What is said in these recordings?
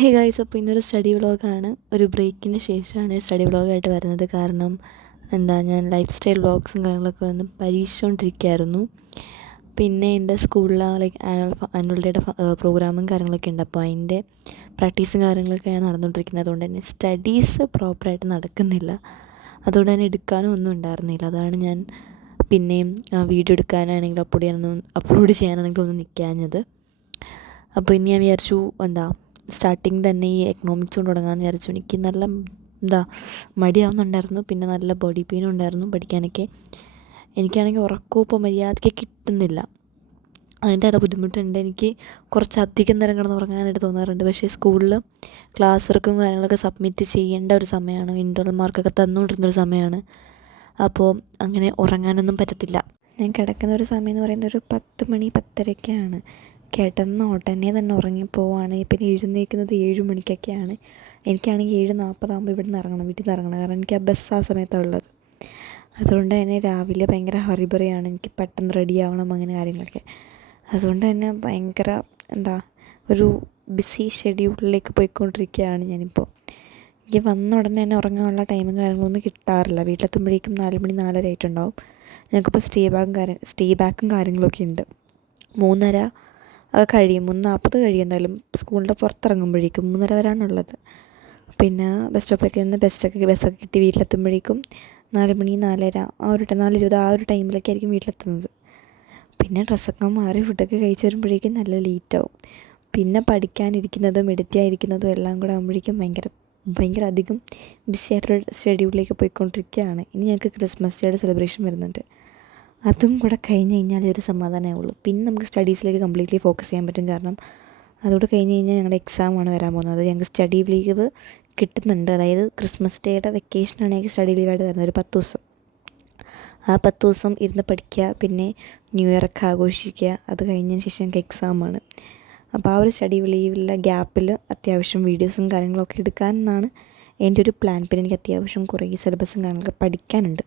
Hey guys, അപ്പോൾ ഇന്നൊരു study വ്ളോഗാണ്. ഒരു ബ്രേക്കിന് ശേഷമാണ് സ്റ്റഡി വ്ളോഗായിട്ട് വരുന്നത്. കാരണം ഞാൻ ലൈഫ് സ്റ്റൈൽ വ്ളോഗ്സും കാര്യങ്ങളൊക്കെ വന്ന് പരീക്ഷിച്ചുകൊണ്ടിരിക്കുകയായിരുന്നു. പിന്നെ എൻ്റെ സ്കൂളിൽ ആനുവൽ ഡേയുടെ പ്രോഗ്രാമും കാര്യങ്ങളൊക്കെ ഉണ്ട്. അപ്പോൾ അതിൻ്റെ പ്രാക്ടീസും കാര്യങ്ങളൊക്കെയാണ് നടന്നുകൊണ്ടിരിക്കുന്നത്. അതുകൊണ്ട് തന്നെ സ്റ്റഡീസ് പ്രോപ്പറായിട്ട് നടക്കുന്നില്ല. അതുകൊണ്ട് തന്നെ എടുക്കാനും ഒന്നും ഉണ്ടായിരുന്നില്ല. അതാണ് ഞാൻ പിന്നെയും വീഡിയോ എടുക്കാനാണെങ്കിലും അപ്ലോഡ് ചെയ്യാനാണെങ്കിലും ഒന്നും നിൽക്കാഞ്ഞത്. അപ്പോൾ ഇനി ഞാൻ വിചാരിച്ചു സ്റ്റാർട്ടിങ് തന്നെ ഈ എക്കണോമിക്സ് കൊണ്ട് തുടങ്ങാമെന്ന് വിചാരിച്ചു. എനിക്ക് നല്ല മടിയാവുന്നുണ്ടായിരുന്നു. പിന്നെ നല്ല ബോഡി പെയിനും ഉണ്ടായിരുന്നു പഠിക്കാനൊക്കെ. എനിക്കാണെങ്കിൽ ഉറക്കവും ഇപ്പോൾ മര്യാദയ്ക്ക് കിട്ടുന്നില്ല. അതിൻ്റെ നല്ല ബുദ്ധിമുട്ടുണ്ട്. എനിക്ക് കുറച്ചധികം നേരം കിടന്ന് ഉറങ്ങാനായിട്ട് തോന്നാറുണ്ട്. പക്ഷേ സ്കൂളിൽ ക്ലാസ് വർക്കും കാര്യങ്ങളൊക്കെ സബ്മിറ്റ് ചെയ്യേണ്ട ഒരു സമയമാണ്, ഇൻ്റർണൽ മാർക്കൊക്കെ തന്നുകൊണ്ടിരുന്നൊരു സമയമാണ്. അപ്പോൾ അങ്ങനെ ഉറങ്ങാനൊന്നും പറ്റത്തില്ല. ഞാൻ കിടക്കുന്ന ഒരു സമയം എന്ന് പറയുന്നത് ഒരു 10 മണി 10:30 കിടന്ന ഉടനെ തന്നെ ഉറങ്ങിപ്പോവാണ്. പിന്നെ എഴുന്നേൽക്കുന്നത് 7 മണിക്കൊക്കെയാണ്. എനിക്കാണെങ്കിൽ 7:40 ഇവിടെ നിന്ന് ഇറങ്ങണം, വീട്ടിൽ നിന്ന് ഇറങ്ങണം. കാരണം എനിക്ക് ആ ബസ് ആ സമയത്താണ് ഉള്ളത്. അതുകൊണ്ട് തന്നെ രാവിലെ ഭയങ്കര ഹറിബറിയാണ്. എനിക്ക് പെട്ടെന്ന് റെഡി ആവണം, അങ്ങനെ കാര്യങ്ങളൊക്കെ. അതുകൊണ്ട് തന്നെ ഭയങ്കര ഒരു ബിസി ഷെഡ്യൂളിലേക്ക് പോയിക്കൊണ്ടിരിക്കുകയാണ് ഞാനിപ്പോൾ. എനിക്ക് വന്ന ഉടനെ തന്നെ ഉറങ്ങാനുള്ള ടൈമും കാര്യങ്ങളൊന്നും കിട്ടാറില്ല. വീട്ടിലെത്തുമ്പോഴേക്കും 4 മണി 4:30 ആയിട്ടുണ്ടാവും. ഞങ്ങൾക്കിപ്പോൾ സ്റ്റേ ബാക്കും കാര്യങ്ങളൊക്കെ ഉണ്ട്. 3:30 കഴിയും, 3:40 കഴിയും. എന്തായാലും സ്കൂളിൻ്റെ പുറത്തിറങ്ങുമ്പോഴേക്കും 3:30 വരെയാണുള്ളത്. പിന്നെ ബസ് സ്റ്റോപ്പിലേക്ക് നിന്ന് ബസ്സൊക്കെ കിട്ടി വീട്ടിലെത്തുമ്പോഴേക്കും 4 മണി 4:30 4:20 ആ ഒരു ടൈമിലൊക്കെ ആയിരിക്കും വീട്ടിലെത്തുന്നത്. പിന്നെ ഡ്രസ്സൊക്കെ മാറി ഫുഡൊക്കെ കഴിച്ച് വരുമ്പോഴേക്കും നല്ല ലേറ്റാവും. പിന്നെ പഠിക്കാനിരിക്കുന്നതും എഡിറ്റ് ചെയ്യാനിരിക്കുന്നതും എല്ലാം കൂടെ ആകുമ്പോഴേക്കും ഭയങ്കര അധികം ബിസി ആയിട്ടുള്ള ഷെഡ്യൂളിലേക്ക് പോയിക്കൊണ്ടിരിക്കുകയാണ്. ഇനി ഞങ്ങൾക്ക് ക്രിസ്മസ് ഡേയുടെ സെലിബ്രേഷൻ വരുന്നുണ്ട്. അതും കൂടെ കഴിഞ്ഞ് കഴിഞ്ഞാൽ ഒരു സമാധാനമേ ഉള്ളൂ. പിന്നെ നമുക്ക് സ്റ്റഡീസിലേക്ക് കംപ്ലീറ്റ്ലി ഫോക്കസ് ചെയ്യാൻ പറ്റും. കാരണം അതോടെ കഴിഞ്ഞ് കഴിഞ്ഞാൽ ഞങ്ങളുടെ എക്സാമാണ് വരാൻ പോകുന്നത്. ഞങ്ങൾക്ക് സ്റ്റഡി ലീവ് കിട്ടുന്നുണ്ട്. അതായത് ക്രിസ്മസ് ഡേയുടെ വെക്കേഷനാണ് ഞങ്ങൾക്ക് സ്റ്റഡി ലീവായിട്ട് തരുന്നത്, ഒരു 10 ദിവസം. ആ 10 ദിവസം ഇരുന്ന് പഠിക്കുക, പിന്നെ ന്യൂ ഇയറൊക്കെ ആഘോഷിക്കുക. അത് കഴിഞ്ഞതിന് ശേഷം ഞങ്ങൾക്ക് എക്സാമാണ്. അപ്പോൾ ആ ഒരു സ്റ്റഡി ലീവിലുള്ള ഗ്യാപ്പിൽ അത്യാവശ്യം വീഡിയോസും കാര്യങ്ങളൊക്കെ എടുക്കാമെന്നാണ് എൻ്റെ ഒരു പ്ലാൻ. പിന്നെ എനിക്ക് അത്യാവശ്യം കുറേ സിലബസും കാര്യങ്ങളൊക്കെ പഠിക്കാനുണ്ട്.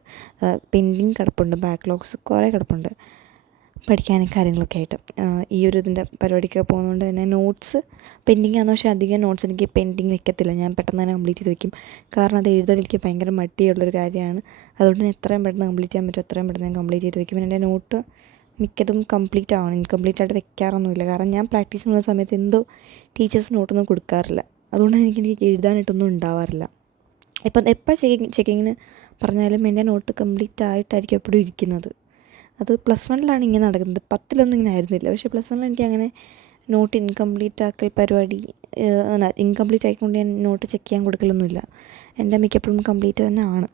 പെൻഡിങ് കിടപ്പുണ്ട്, ബാക്ക്ലോഗ്സ് കുറേ കിടപ്പുണ്ട് പഠിക്കാനും കാര്യങ്ങളൊക്കെ ആയിട്ട്. ഈ ഒരു ഇതിൻ്റെ പരിപാടിക്കൊക്കെ പോകുന്നതുകൊണ്ട് തന്നെ നോട്ട്സ് പെൻഡിങ് ആണെന്ന്. പക്ഷേ അധികം നോട്ട്സ് എനിക്ക് പെൻഡിങ് വെക്കത്തില്ല. ഞാൻ പെട്ടെന്ന് തന്നെ കംപ്ലീറ്റ് ചെയ്ത് വെക്കും. കാരണം അത് എഴുതാൻ എനിക്ക് ഭയങ്കര മടിയുള്ളൊരു കാര്യമാണ്. അതുകൊണ്ട് ഞാൻ എത്രയും പെട്ടെന്ന് കംപ്ലീറ്റ് ചെയ്യാൻ പറ്റും അത്രയും പെട്ടെന്ന് ഞാൻ കംപ്ലീറ്റ് ചെയ്ത് വെക്കും. പിന്നെ എൻ്റെ നോട്ട് മിക്കതും കംപ്ലീറ്റ് ആവണം. ഇൻകംപ്ലീറ്റ് ആയിട്ട് വെക്കാറൊന്നുമില്ല. കാരണം ഞാൻ പ്രാക്ടീസ് ചെയ്യുന്ന സമയത്ത് ടീച്ചേഴ്സ് നോട്ടൊന്നും കൊടുക്കാറില്ല. അതുകൊണ്ട് എനിക്ക് എഴുതാനായിട്ടൊന്നും ഉണ്ടാവാറില്ല. എപ്പോൾ ചെക്കിങ്ങിന് പറഞ്ഞാലും എൻ്റെ നോട്ട് കംപ്ലീറ്റ് ആയിട്ടായിരിക്കും എപ്പോഴും ഇരിക്കുന്നത്. അത് +1 ഇങ്ങനെ നടക്കുന്നത്. 10 ഇങ്ങനെ ആയിരുന്നില്ല. പക്ഷേ +1 എനിക്ക് അങ്ങനെ നോട്ട് ഇൻകംപ്ലീറ്റ് ആക്കൽ പരിപാടി ഇൻകംപ്ലീറ്റ് ആയിക്കൊണ്ട് ഞാൻ നോട്ട് ചെക്ക് ചെയ്യാൻ കൊടുക്കലൊന്നുമില്ല. എൻ്റെ മിക്കപ്പോഴും കംപ്ലീറ്റ് തന്നെ ആണ്.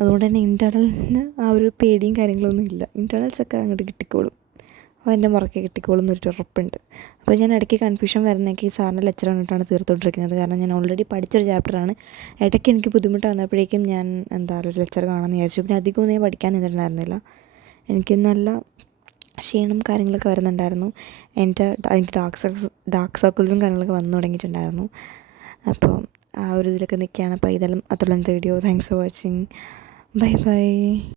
അതുകൊണ്ട് തന്നെ ഇൻറ്റേർണലിന് ആ ഒരു പേടിയും കാര്യങ്ങളൊന്നും ഇല്ല. ഇൻറ്റേർണൽസൊക്കെ അങ്ങോട്ട് കിട്ടിക്കോളും. അതിൻ്റെ മുറക്കെ കിട്ടിക്കോളും എന്നൊരു ഉറപ്പുണ്ട്. അപ്പോൾ ഞാൻ ഇടയ്ക്ക് കൺഫ്യൂഷൻ വരുന്നതൊക്കെ ഈ സാറിൻ്റെ ലെക്ചർ കണ്ടിട്ടാണ് തീർത്തുകൊണ്ടിരിക്കുന്നത്. കാരണം ഞാൻ ഓൾറെഡി പഠിച്ചൊരു ചാപ്റ്ററാണ്. ഇടയ്ക്ക് എനിക്ക് ബുദ്ധിമുട്ട് വന്നപ്പോഴേക്കും ഞാൻ ഒരു ലെക്ചർ കാണാമെന്ന് വിചാരിച്ചു. പിന്നെ അധികമൊന്നും ഞാൻ പഠിക്കാൻ നിന്നിട്ടുണ്ടായിരുന്നില്ല. എനിക്ക് നല്ല ക്ഷീണം കാര്യങ്ങളൊക്കെ വരുന്നുണ്ടായിരുന്നു. എനിക്ക് ഡാർക്ക് സർക്കിൾസും കാര്യങ്ങളൊക്കെ വന്നു തുടങ്ങിയിട്ടുണ്ടായിരുന്നു. അപ്പോൾ ആ ഒരു ഇതിലൊക്കെ നിൽക്കുകയാണ്. അപ്പോൾ ഇതെല്ലാം അത്രയുള്ള video. Thanks for watching. Bye by.